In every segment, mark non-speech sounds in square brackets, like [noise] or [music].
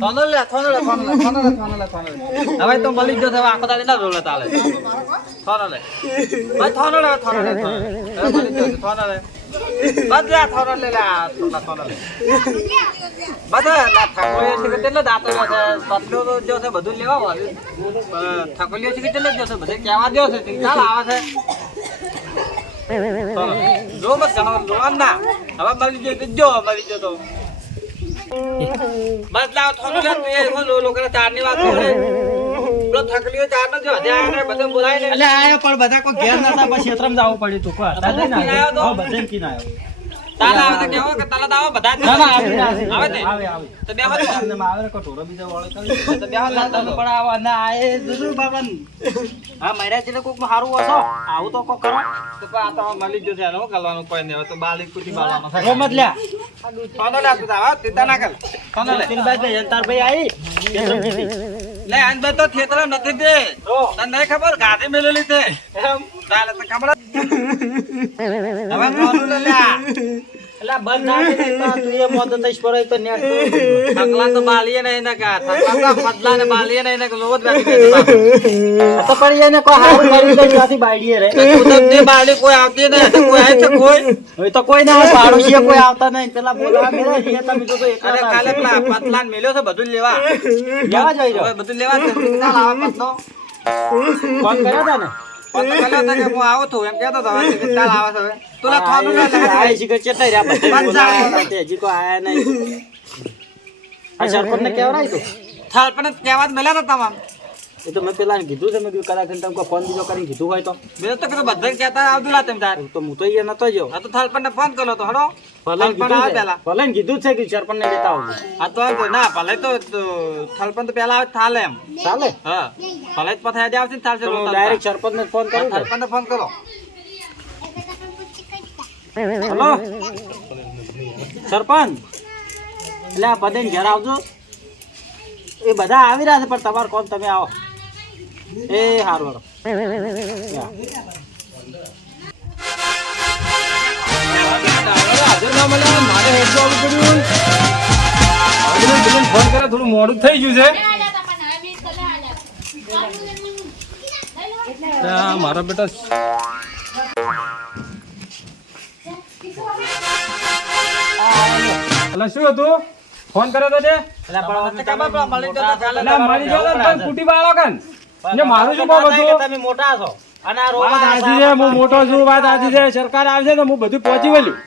થોનો લે થોનો લે થોનો લે થોનો લે થોનો લે થોનો લે હવે તો મળી ગયો છે હવે આખો દાડી ના રોલે તાલે થોનો લે લેલા થોનો લે. બધા ગયો છે થોનો લે બસ લે થોનો લે લે આ થોનો થોનો લે બસ લે ઠાકોર છે તેટલો દાંતો પતલો તો જો છે, બધું લેવા વાળું છે, કે તેટલો જ જો છે દો છે ચાલ આવે છે. જો મત ઘણો જોવાન ના, હવે મળી તો જો મળી જો તો. બસ લાવ થોડું લે તું એ લોકો ચારની વાત કરે. પેલો થકલીઓ ચાર નો જો હજાર આપણે બધા બોલાય ને એટલે આયો પણ બધા કોઈ ઘેર નતા [laughs] પછી ક્ષેત્રમાં જવું પડ્યું તું કોઈ હતા તમે નહીં તો? હા, બધે કિનાયો. તાલા આવે તો કેવો કે તાલા તો બધા જ ના, ના, આવે, આવે, આવે ને આવે, આવે. તો બેહો ને. આવે ને ઢોરો બીજો વાળો કરી તો બેહો ને પણ આવો. ના, આ એ જુદું હા મર્યા છે કોક સારું હશો? આવું તો કોક કરો. તો આ તો મળી જશે. એનો શું કોઈ નહીં. હવે તો બાલી કુટી બાળવાનો લ્યા તું ના કર. લે. તીન ભાઈ જીતી. લે આન તો થેતરા નથી તે. તને નહીં ખબર ગાડી મેલેલી તે એમ. ચાલે તો ખબર. હવે લે એટલે બંધ ના કરી તો તું એ મોત થઈશ પર તો નેટ થકલા તો બાલીએ નહીં ને કા. થકલા પતલા ને બાલીએ નહીં ને કે. લોટ બેઠી તો પણ એને કોઈ હારું કરી દે ત્યાંથી બાયડીએ રે ઉદકની બાલી કોઈ આવતી નહીં. કોઈ આવે છે કોઈ. હવે તો કોઈ ના કોઈ આવતા નહીં. પેલા બોલાવા તમે તો અરે કાલે. પેલા પતલા ને મેલ્યો છે બધું લેવા. લેવા જઈ રહ્યો બધું લેવા છે. પતલો. ફોન કર્યો હતા ને થાળ પણ કહેવા જ મેલ્યા હતા તમામ. એ તો મેં પેલા કીધું છે મેં કીધું કદાચ તમે ફોન બીજો કરીને કીધું હોય તો. મેં તો કીધું બધા કહેતા આવતું લા તમે તાર. તો હું તો અહીંયા નતો જો આ તો થાલપણ ને ફોન કર્યો તો હડો. ભલે કીધું પેલા. ભલે કીધું છે કે સરપંચને લેતા આવજો. આ તો ના ભલે તો થાલપણ તો પેલા આવે થાળ એમ. ચાલે? હા. ભલે જ પથાય આવશે ને થાલશે ડાયરેક્ટ સરપંચ ને ફોન કરો થાલપણ ને. ફોન કરો હલો? સરપંચ? એટલે આ બધે ઘેર આવજો. એ બધા આવી રહ્યા છે પણ તમારું કોમ તમે આવો. એ હારું યા. થોડું મોડું થઈ ગયું છે મારા બેટા એટલે શું હતું? ફોન કર્યો તો મળી બાળો કન ને મારું શું હતું? તમે મોટા છો. અને આ રોવા આજી છે હું મોટો છું વાત આજી છે સરકાર આવશે તો હું બધું પહોંચી વળ્યું.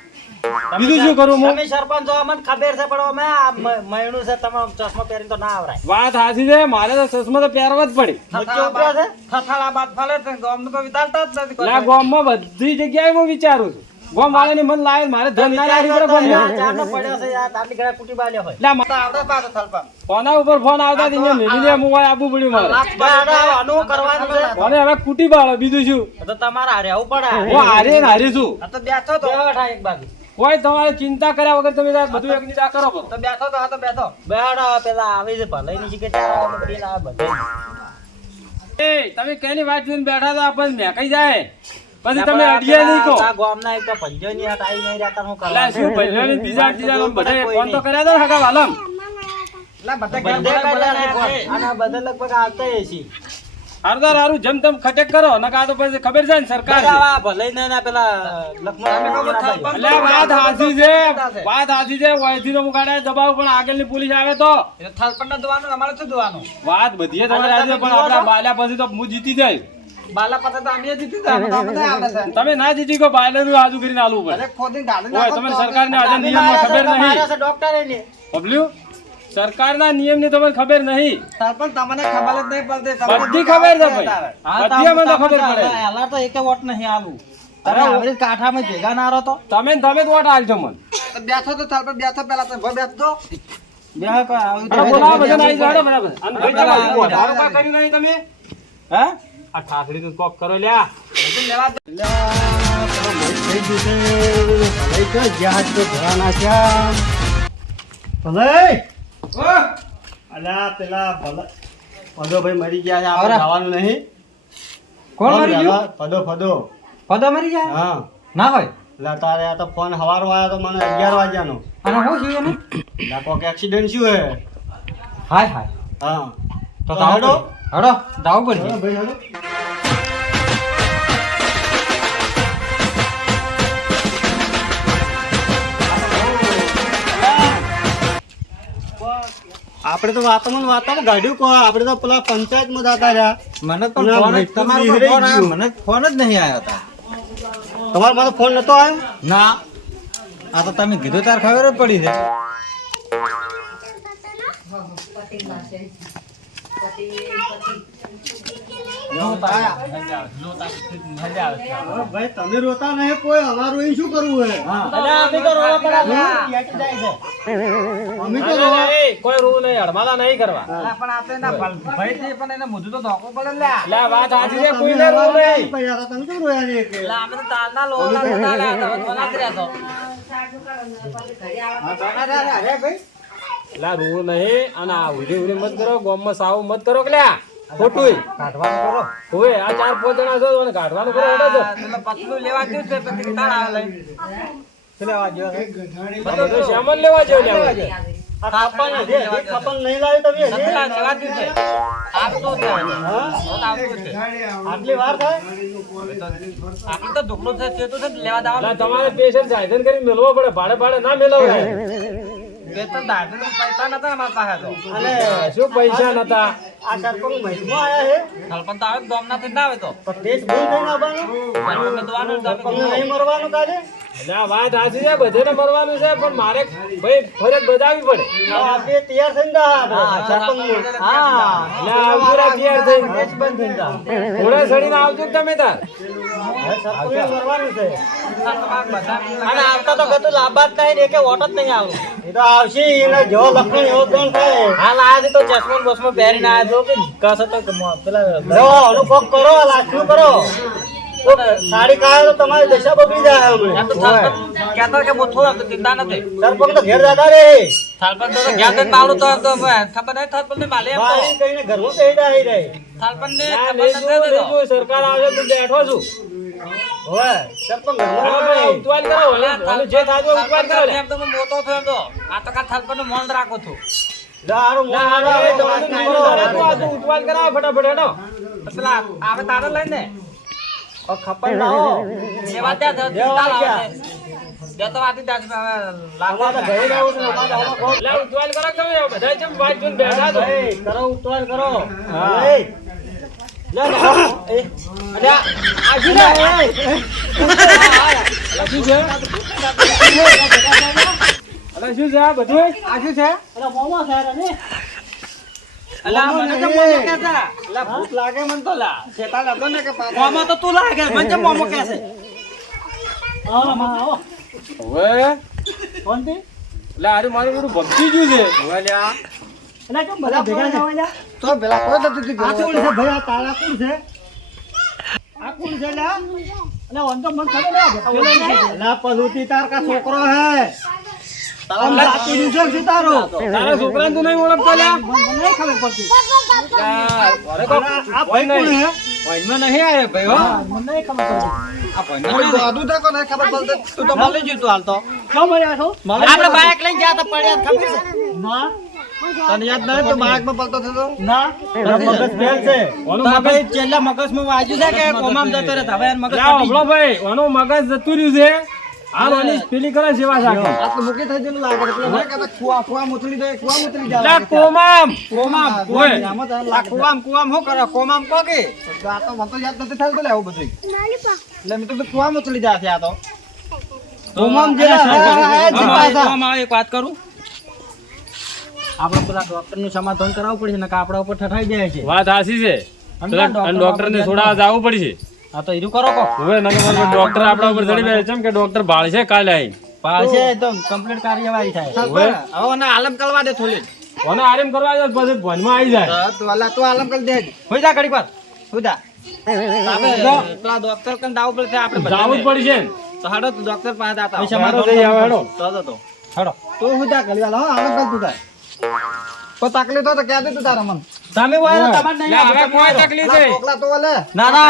બીજું શું કરું હું? તમે સરપંચ છો અમને ખબર છે પણ અમે આ મ- મહિનું છે તમે ચશ્મા પહેરીને તો ના આવરાય. વાત હાસી છે મારે તો ચશ્મા તો પહેરવા જ પડી. મુખ્ય છે? થથાળા બાદ ફાલે તો ગામનું વિચારતા જ નથી આ ગામમાં બધી જગ્યાએ હું વિચારું છું. ગામ વાળાની મન લાવે મારે ધન ના લાવી પડે ગામમાં. ચારનો પડ્યો છે યાર આટલી ઘણા કુટી બાલ્યો હોય. એટલે આ આવતા પાછો થલપા ફોના ઉપર ફોન આવતા હતી મેલી લે હું આબુ પડ્યું મારે. બરાબર, આનું કરવાનું છે. મને હવે કુટી બાળો બીજું શું? તો તમારે હારે આવું પડે હું હારે ને હારે છું તો બેઠો તો. બેઠા એક બાજુ. કોઈ તમારે ચિંતા કર્યા વગર તમે બધું એક નિદા કરો તો બેઠો તો આ તો બેઠો. બેઠા પેલા આવે છે ભલે ની કે પેલા બધે. એ તમે કેની વાત જોઈને બેઠા તો આપણને મેકાઈ જાય? પછી તમે અડિયા નહીં કહો. આ ગામના એક તો પંજો ની આવી નહીં રહેતા હું એટલે શું ભાઈઓની બીજા ત્રીજા બધા ફોન તો કર્યા હતા ને વાલમ? હારદાર હારું જેમ તેમ ખટેક કરો નકા તો પછી ખબર છે ને સરકાર ભલે ને ના પેલા વાત હાજી છે. વાત હાજી છે વયથી તો મુકાડે દબાવ પણ આગળની પોલીસ આવે તો. એ દવાનું ન અમારે શું દવાનું વાત બધી તમારે આજે પણ આપણા બાલ્યા પછી તો હું જીતી જાય બાલા પતા તો અમે જીતી. તમે ના જીતી ગયો બાયલાનું આજુ કરીને આલવું પડે. અરે ઓય નાખો તમને તો આજે નિયમમાં ખબર નહીં. ડોક્ટર ને બબલ્યુ સરકારના નિયમની તમને ખબર નહીં. પણ તમને ખબર જ નહીં પડતી. બધી ખબર છે ભાઈ. બધી અમને તો ખબર પડે. એલા તો એક વોટ નહીં આલું. અરે, અરે કાઠામાં ભેગા ના રહો તો. તમે તમે જ વોટ આલજો મને. બેઠો તો થાળ પર બેઠો પેલા તો ભો બેઠો. બોલાવો બધાને આવી જાઓ, બરાબર. અને ભાઈ તમે કર્યું નહીં તમે? આ ઠાકડીનું કોક કરો લ્યા. લેવા થઈ ગયું જહાજ તો ભલે પેલા ભલે. પદો ભાઈ મરી ગયા છે આપણે આવરા. નહીં. કોણ મરી ગયું? ફદો ફદો પદો. મરી ગયા? હા. ના હોય? તારે આ તો ફોન હવારો આવ્યો તો મને અગિયાર વાગ્યાનો. અને હું છું એને? એટલે કોઈક એક્સિડન્ટ શું હે. હાય હાય. હા. તો હેડો. હડો દાવ પડશે ભાઈ હેડો. આપણે તો વાતોમાં વાતોમાં ગાડ્યું કહો આપણે તો પેલા પંચાયતમાં જતા રહ્યા. મને તો ફોન મને ફોન જ નહીં આવ્યો હતા. તમારો મારો ફોન નતો આવ્યો? ના. આ તો તમે કીધું તાર ખબર જ પડી છે. ભાઈ તમે રોતા નહીં કોઈ અમારું શું કરવું હે? અમે તો રોવા પડ્યા છે. જાય છે. અમે તો રોવા એ, કોઈ રૂ નહીં હડમાલા નહીં કરવા. પણ આ તો ભાઈ થી પણ એને મોઢું તો ધોકો પડે લ્યા. એટલે વાત સાચી છે તમે કોઈને રૂ નહીં. નહીં. તમે કેમ રોયા નહીં એટલે અમે તો તાલના લોલા લોલા લાયા હતા, બનાવી રહ્યા તો. એટલે આ રૂ નહીં અને આ ઉધી ઉધી મત કરો ગોમમાં સાવ મત કરો કે લ્યા? ખોટું કાઢવાનું કરો. હોય આ ચાર પાંચ જણા છો અને કાઢવાનું કરો એટલે પતલું લેવા ગયું છે પછી તાળ આવે. લેવા જો. આ શ્યામલ લેવા જેવું લેવા આ ખાપાને હજી- હજી નહીં લાવ્યું તમે હજી? લેવા ગયું છે. આવતો છે. હા? હોત છે. આટલી વાર થાય? આપણે તો ઢોકળું છે તે તો લેવા એટલે તમારે પેશન્ટ સાયધન કરી મેળવો પડે ભાડે ભાડે ના મેળવવાય બે ત્રણ દાઢીનો પૈસા નતા અમારા પાસે તો. અને શું પૈસા નતા? આ સરપંચ આયા થલપણ તો આવે ને ના આવે તો. ટેસ્ટ થઈને દોવાનું નહીં મરવાનું કાલે? આ વાત સાચી છે બધાને મરવાનું છે પણ મારે ભાઈ ફરજ બજાવવી પડે. આપણે તૈયાર થઈને જા હા, સરપંચ હા. આવજો તૈયાર થઈને મેચ બંધ થઈ જા. ઘોડા સડીને આવજો કે તમે તાર. મરવાનું છે. અને આવતા તો કતું લાભ જ નહીં ને એકે વોટ જ નહીં આવું એ તો આવશે એને જેવો લખણ એવો ગણ થાય. હાલ આયા તો ચશ્મો બસમો પહેરીને આયા છો કે કસ હતો પેલા લો આનું કોક કરો લાસ્ટનું કરો. સાડી તો તમારી દશા બગડી જાય હમણાં કે મોથો હતો ચિંતા નથી. સરપંચ તો ઘેર રે. તો તો તો ખબર નહીં ને માલે ઘરમાં આવી રહી. ને ખબર સરકાર આવે તો બેઠો છું. હા. ઉતવાલ ઉતવાલ તો હું તો તો મોં ના, ના, તો તો ઉતવાલ. તો લાવો લેવા ત્યાં તો લેવા તાળ આવે ગયા. છે. જો તો વાતી દાસ લાગવા અમારે ઘરે જવું છે અમારે આમાં કોક લે, ઉતવાલ કરો કે બધા જેમ વાત જોઈને બેઠા છો. કરો હા. શું છે? અલા, શું છે? આ બધું? આ શું છે? અરે મોંમાં સારા ને અલા મને તો મોમો કહેતા અલા, ભૂત લાગે મને તો લા. શેતાન હતો ને કે પાછો? તો તું લાગે મને કેમ મોમો છે? હવે, શાંતિ? લે, આરે મારું બધું ભપકી ગયું છે. એટલે કેમ બધા ભેગા છે? તો પેલા કોઈ તો તું આ કોણ છે ભાઈ? આ તારા કોણ છે? આ કોણ છે લ્યા? અલે આમ તો મને ખબર નહીં, આ પેલો છે. અલા, પલુતી તાર કા છોકરો હે? તારો તારા? છોકરાને તું નહીં ઓળખતો લ્યા? મને મને ખબર પડતી. યા, અરે અરે, કોક આ ભાઈ કોણ હે? નહીં આવે ભાઈ હો? મને ખબર પડતી. આ ભાઈમાં આદુ તો કોને ખબર પડતી. તું તો મળી ગયું હાલ તો. ક્યાં મળ્યા છો આપણે બાઇક લઈને ગયા પડ્યા ખબર છે? ના. તને યાદ નહીં તો બાઇકમાં પડતો થતો? ના. મગજ ફેલ છે. ઓનું મગજ ભાઈ છેલ્લા મગજમાં વાગ્યું છે કે કોમામ જતો રહે હવે મગજ લા, ભાઈ ઓનું મગજ જતું રહ્યું છે. આ ઓની પેલી કરે સેવા સાખી આ તો મૂકી થઈ ગયેલું લાગે એટલે કે ખુવા ખુવા મુતલી દે ખુવા મુતલી જાય લા, કોમામ. કોમામ ઓય. આમાં તો આ લાગે કુવામ કુવામ શું કરે? કોમામ કો આ તો મને તો યાદ નથી થતું લે આવું બધું એટલે મેં તો ખુવા મુતલી જાય છે આ તો. કોમામ જે. કોમામ એક વાત કરું. આપણે પેલા ડોક્ટરનું સમાધાન કરાવવું પડશે ને આપણા ઉપર ઠઠાઈ જાય છે. વાત સાચી છે. ડોક્ટર ને થોડા જવું પડશે. હા તો એરું કરો કો હવે નકર ડોક્ટર આપણા ઉપર ચડી બેસે છે કે ડોક્ટર ભાળશે કાલે આવી પાછે એકદમ કમ્પ્લીટ કાર્યવાહી થાય. હવે? ઓને આલમ કરવા દે થોડી. ઓને આરામ કરવા દે પછી ભણમાં આવી જાય. તો વાલા તો આલમ કરી દે હોઈ જા ઘડીક વાર સુધા આપણે પેલા ડોક્ટર કન દાવ પડશે આપણે જાવું જ પડશે તો હાડો ડોક્ટર પાસે આતા પૈસા મારો જઈ આવે હેડો. તો તો. તો હું જા સુધા કરી વાલા હો આલમ કર સુધા કોઈ તકલીફ હોય તો કહેજે તું તારા મને. તમે વાયરો તમારે નહીં લે, આપો, હવે તમે કોઈ તકલીફ લા, ઠોકલા તો ઓલે. ના ના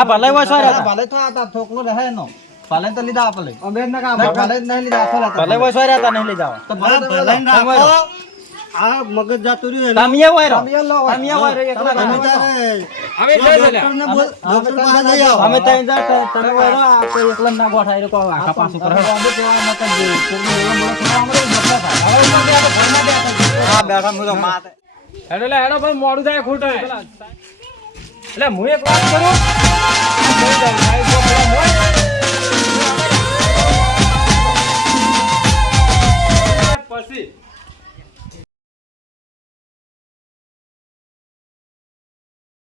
આ ભલે વસવા ભલે ભલે તો આ ઠોકલો રહે એનો. ભલે તો લીધા આપણે. અમે ના કામ ભલે નહીં લીધા, આખો ભલે વસવા રહ્યા તા નહીં લઈ તો ભલે ભલે રાખો. આ મગજ જાતું રહ્યું તમે હોય. એકલા તમે હવે બોલ- ડોક્ટર પાસે આવો. અમે તમે આ કોઈ એકલા ના રે આખા પાછું કરે. જે. હવે બેઠા હું તો માત હેડો લે હેડો પણ મોડું થાય ખોટું એટલે હું એક વાત કરું. પછી.